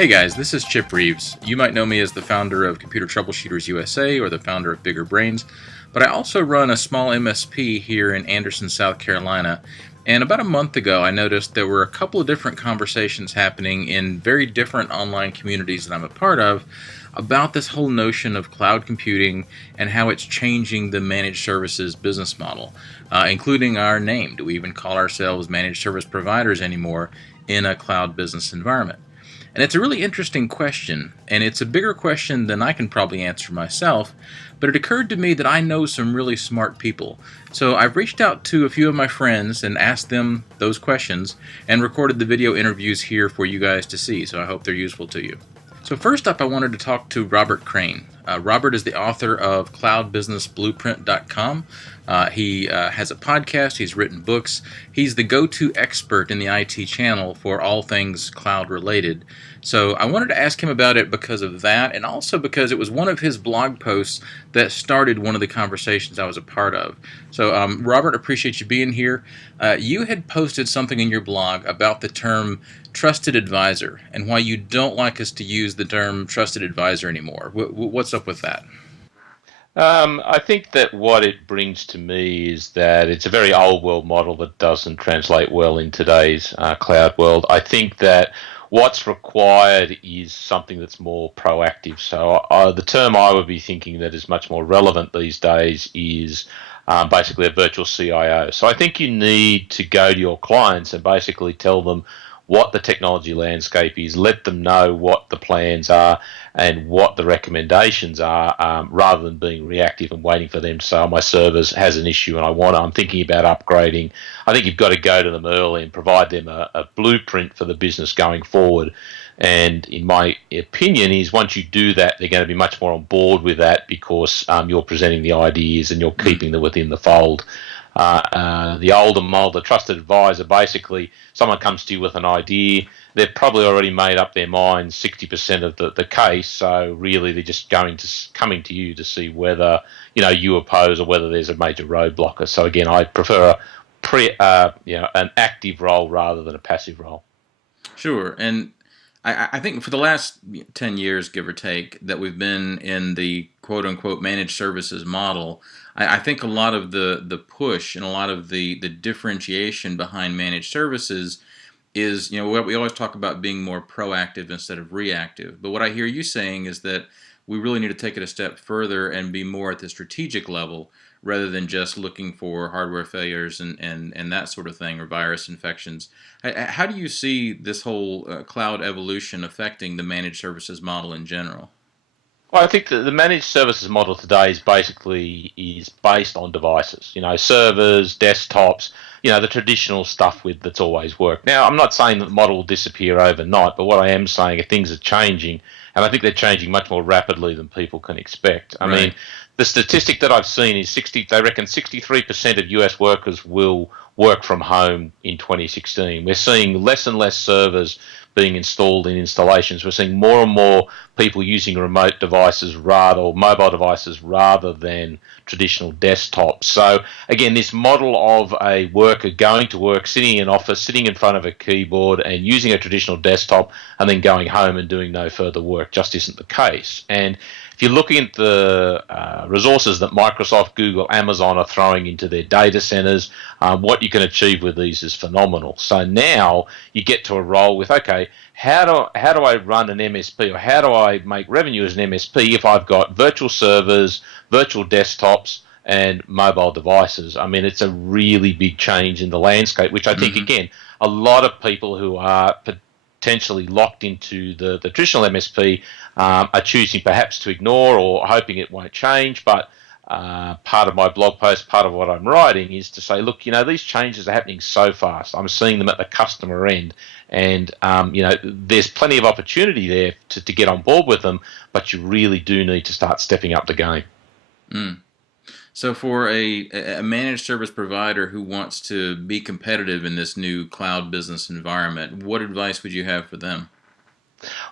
Hey guys, this is Chip Reaves. You might know me as the founder of Computer Troubleshooters USA or the founder of Bigger Brains, but I also run a small MSP here in Anderson, South Carolina. And about a month ago, I noticed there were a couple of different conversations happening in very different online communities that I'm a part of about this whole notion of cloud computing and how it's changing the managed services business model, including our name. Do we even call ourselves managed service providers anymore in a cloud business environment? And it's a really interesting question, and it's a bigger question than I can probably answer myself, but it occurred to me that I know some really smart people. So I've reached out to a few of my friends and asked them those questions and recorded the video interviews here for you guys to see, so I hope they're useful to you. So first up, I wanted to talk to Robert Crane. Robert is the author of cloudbusinessblueprint.com. He has a podcast, he's written books, he's the go-to expert in the IT channel for all things cloud related. So I wanted to ask him about it because of that, and also because it was one of his blog posts that started one of the conversations I was a part of. So Robert, appreciate you being here. You had posted something in your blog about the term trusted advisor and why you don't like us to use the term trusted advisor anymore. What's up with that? I think that what it brings to me is that it's a very old world model that doesn't translate well in today's cloud world. I think that what's required is something that's more proactive. So the term I would be thinking that is much more relevant these days is basically a virtual CIO. So I think you need to go to your clients and basically tell them what the technology landscape is, let them know what the plans are and what the recommendations are, rather than being reactive and waiting for them to say, oh, my server has an issue and I'm thinking about upgrading. I think you've got to go to them early and provide them a blueprint for the business going forward. And in my opinion is once you do that, they're going to be much more on board with that because you're presenting the ideas and you're keeping them within the fold. The older model, the trusted advisor, basically someone comes to you with an idea, they've probably already made up their mind 60% of the case, so really they're just coming to you to see whether you oppose or whether there's a major roadblocker. So again, I prefer an active role rather than a passive role. Sure, and I think for the last 10 years, give or take, that we've been in the quote-unquote managed services model, I think a lot of the push and a lot of the differentiation behind managed services is, we always talk about being more proactive instead of reactive. But what I hear you saying is that we really need to take it a step further and be more at the strategic level rather than just looking for hardware failures and that sort of thing, or virus infections. How do you see this whole cloud evolution affecting the managed services model in general? Well, I think that the managed services model today is based on devices, servers, desktops, the traditional stuff that's always worked. Now, I'm not saying that the model will disappear overnight, but what I am saying is things are changing, and I think they're changing much more rapidly than people can expect. I mean, the statistic that I've seen is they reckon 63% of US workers will work from home in 2016. We're seeing less and less servers being installed in installations. We're seeing more and more people using remote devices or mobile devices rather than traditional desktops. So again, this model of a worker going to work, sitting in an office, sitting in front of a keyboard and using a traditional desktop and then going home and doing no further work just isn't the case. And if you're looking at the resources that Microsoft, Google, Amazon are throwing into their data centers, what you can achieve with these is phenomenal. So now you get to a role with, okay, how do I run an MSP, or how do I make revenue as an MSP if I've got virtual servers, virtual desktops, and mobile devices? I mean, it's a really big change in the landscape, which I think, again, a lot of people who are potentially locked into the traditional MSP are choosing perhaps to ignore or hoping it won't change. But part of my blog post, part of what I'm writing is to say, look, these changes are happening so fast. I'm seeing them at the customer end. And, there's plenty of opportunity there to get on board with them, but you really do need to start stepping up the game. So for a managed service provider who wants to be competitive in this new cloud business environment, what advice would you have for them?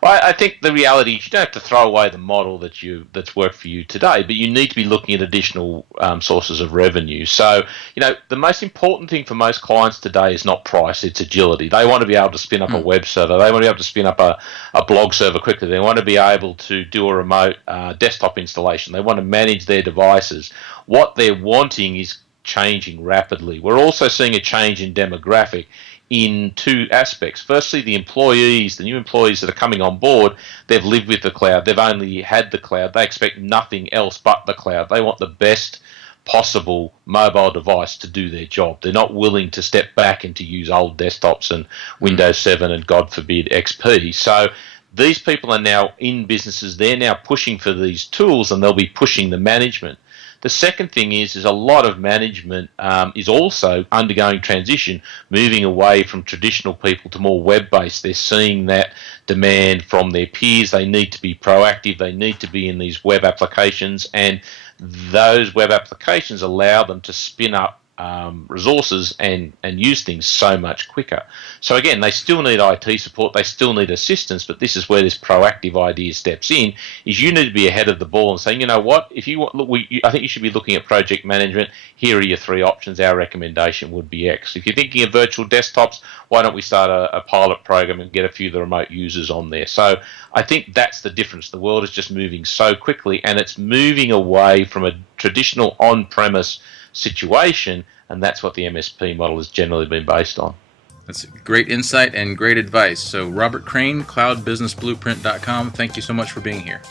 Well, I think the reality is you don't have to throw away the model that's worked for you today, but you need to be looking at additional sources of revenue. So, the most important thing for most clients today is not price; it's agility. They want to be able to spin up a web server. They want to be able to spin up a blog server quickly. They want to be able to do a remote desktop installation. They want to manage their devices. What they're wanting is changing rapidly. We're also seeing a change in demographic in two aspects. Firstly, the new employees that are coming on board, they've lived with the cloud. They've only had the cloud. They expect nothing else but the cloud. They want the best possible mobile device to do their job. They're not willing to step back and to use old desktops and Windows 7 and, God forbid, XP. So these people are now in businesses. They're now pushing for these tools, and they'll be pushing the management. The second thing is a lot of management is also undergoing transition, moving away from traditional people to more web-based. They're seeing that demand from their peers. They need to be proactive. They need to be in these web applications, and those web applications allow them to spin up resources and use things so much quicker. So again, they still need IT support, they still need assistance, but this is where this proactive idea steps in, is you need to be ahead of the ball and saying, you know what, if you want, look, I think you should be looking at project management. Here are your three options. Our recommendation would be X. If you're thinking of virtual desktops, why don't we start a pilot program and get a few of the remote users on there? So I think that's the difference. The world is just moving so quickly, and it's moving away from a traditional on-premise situation, and that's what the MSP model has generally been based on. That's great insight and great advice. So Robert Crane, cloudbusinessblueprint.com, thank you so much for being here.